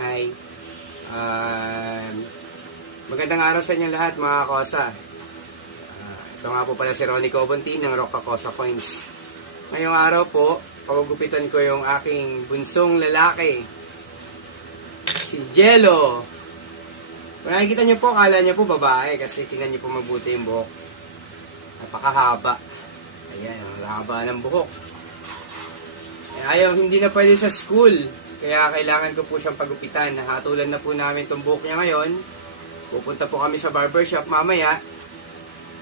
Hi. Magandang araw sa inyong lahat mga kosa. Ito nga po pala si Ronnie Cobontin ng Roca Cosa Coins. Ngayong araw po, pagugupitan ko yung aking bunsong lalaki. Si Jello. Kung nakikita nyo po, akala nyo po babae kasi tingnan nyo po mabuti yung buhok. Napakahaba. Ayan, ang haba ng buhok. Ayaw, hindi na pwede sa school. Kaya kailangan ko po siyang pagupitan. Hatulan na po namin itong buhok niya ngayon. Pupunta po kami sa barbershop mamaya.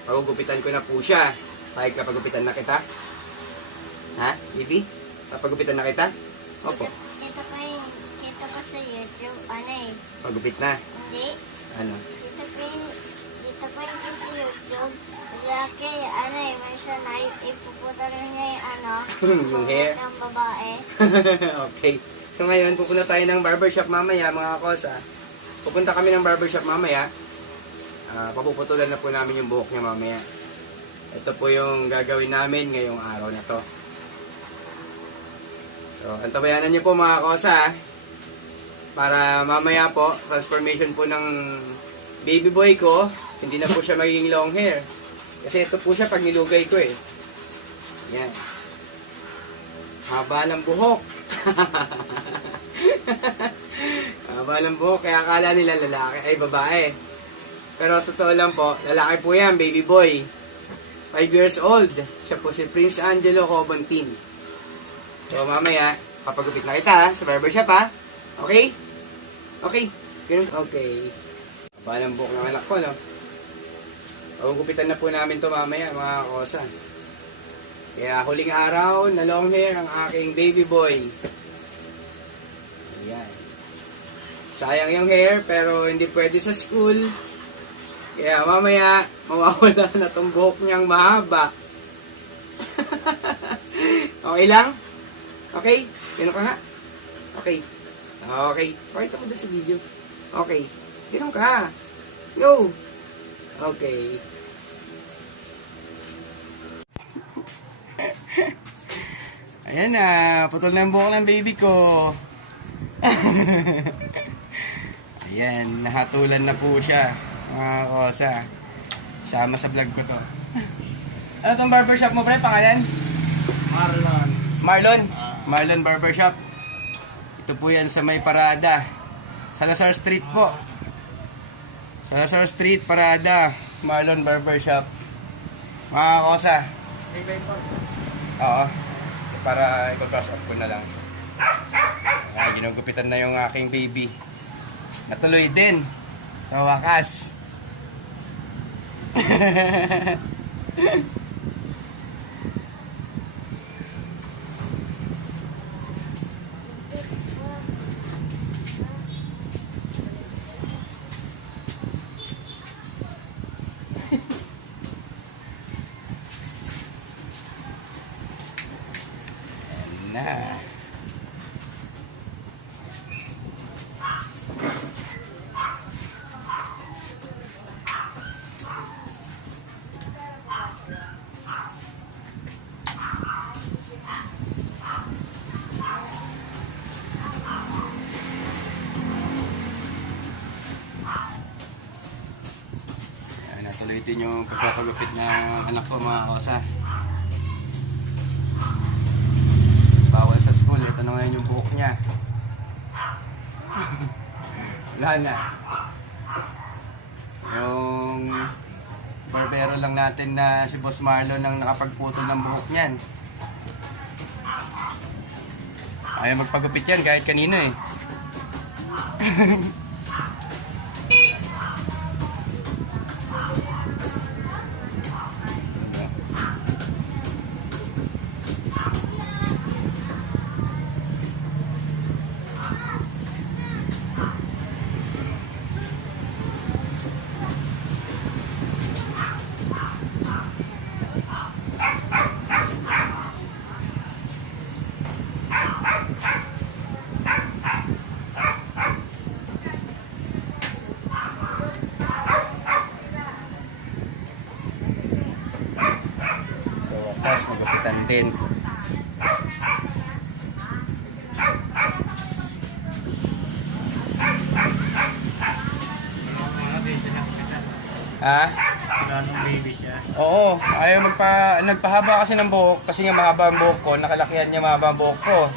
Pagugupitan ko na po siya. Kahit kapagupitan na kita. Ha, Bibi? Papagupitan na kita? Opo. Kita ko sa YouTube, Pagupit na? Hindi. Ano? Kita ko yung sa YouTube. Laki, may siya na ipuputa rin niya yung yung hair? ng babae. Okay. So ngayon, pupunta tayo ng barbershop mamaya, mga kosa. Pupunta kami ng barbershop mamaya. Papuputulan na po namin yung buhok niya mamaya. Ito po yung gagawin namin ngayong araw na to. So, antabayanan niyo po mga kosa. Para mamaya po, transformation po ng baby boy ko, hindi na po siya magiging long hair. Kasi ito po siya pag nilugay ko eh. Yan. Haba ng buhok. Haba ng buhok, kaya akala nila lalaki ay babae. Pero sa totoo lang po, lalaki po yan, baby boy. 5 years old. Siya po si Prince Angelo Cobontin. So mamaya, papagupit na kita sa barbershop ha. Okay? Okay. Okay. Haba ng buhok ng anak ko, no? Pagugupitan na po namin to mamaya, mga kosa. Kaya huling araw na long hair ang aking baby boy. Ayan. Sayang yung hair, pero hindi pwede sa school. Kaya mamaya, mawawala na tong buhok niyang mahaba. Okay lang? Okay? Ganun ka nga? Okay. Okay. Pakita mo doon sa video. Okay. Ganun ka. Go! Okay. Ayan na. Putol na yung buhok ng baby ko. Ayan. Nahatulan na po siya. Mga kosa. Sama sa vlog ko to. Ano tong barbershop mo, pre? Pangalan? Marlon. Marlon? Marlon Barbershop. Ito po yan sa may parada. Salazar Street po. Salazar Street, parada. Marlon Barbershop. Mga kosa. Oo. Para i-cross up ko na lang. Ay, ginugupitan na yung aking baby. Natuloy din. Sa wakas. Na. Natuloy din yung pagpapagupit ng anak ko, mga kosa. Bawal sa school. Ito na ngayon yung buhok niya. Wala na. Yung barbero lang natin na si Boss Marlon ang nakapagputol ng buhok niyan. Ayaw magpagupit yan kahit kanino eh. Tapos nagupitan din. Ha? Sigadong baby siya. Oo, ayaw nagpahaba kasi ng buhok kasi nga mahaba ang buhok ko, nakalakihan niya mahaba ang buhok ko.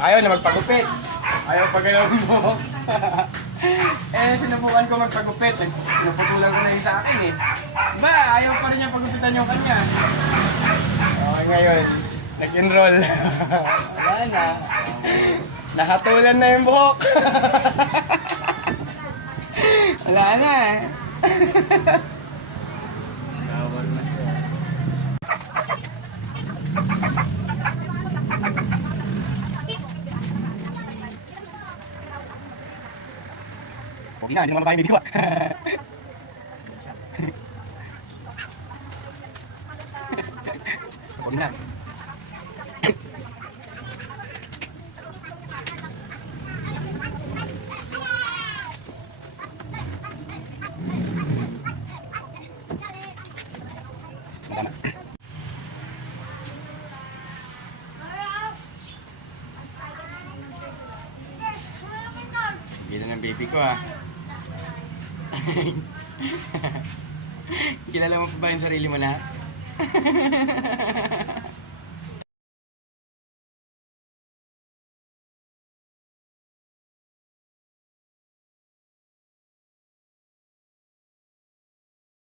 Ayaw na magpagupit. Ayaw pagalaw ang buhok. Sinubukan ko magpagupit. Pinuputulan ko na yun sa akin eh. Ba, ayaw pa rin niya pagupitan yung kanya. Okay, ngayon, nag-enroll. Wala na. Nakatulan na yung buhok. Wala na eh. Gawal na siya. Huwag na, hindi naman makain video. Huwag na. Tama. Gila ng baby ko ah. Kilala mo pa ba yung sarili mo lahat?